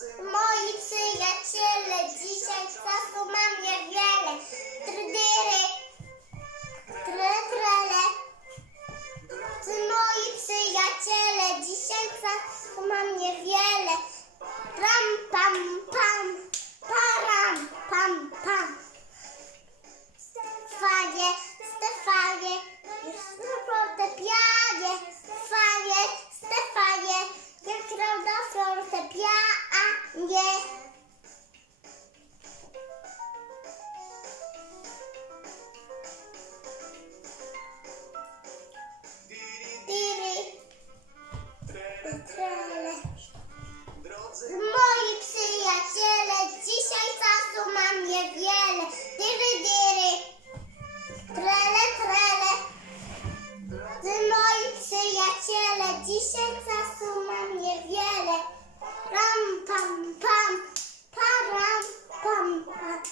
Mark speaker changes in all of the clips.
Speaker 1: Mom. Dzisiaj czasu mam niewiele. Ram, pam, pam, param, pam, pam.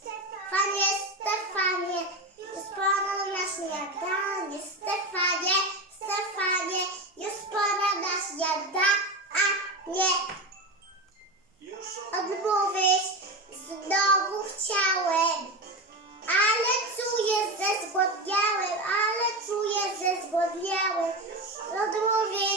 Speaker 1: Stefanie, Stefanie, już pora na śniadanie. Stefanie, Stefanie, już pora na śniadanie. Todo mundo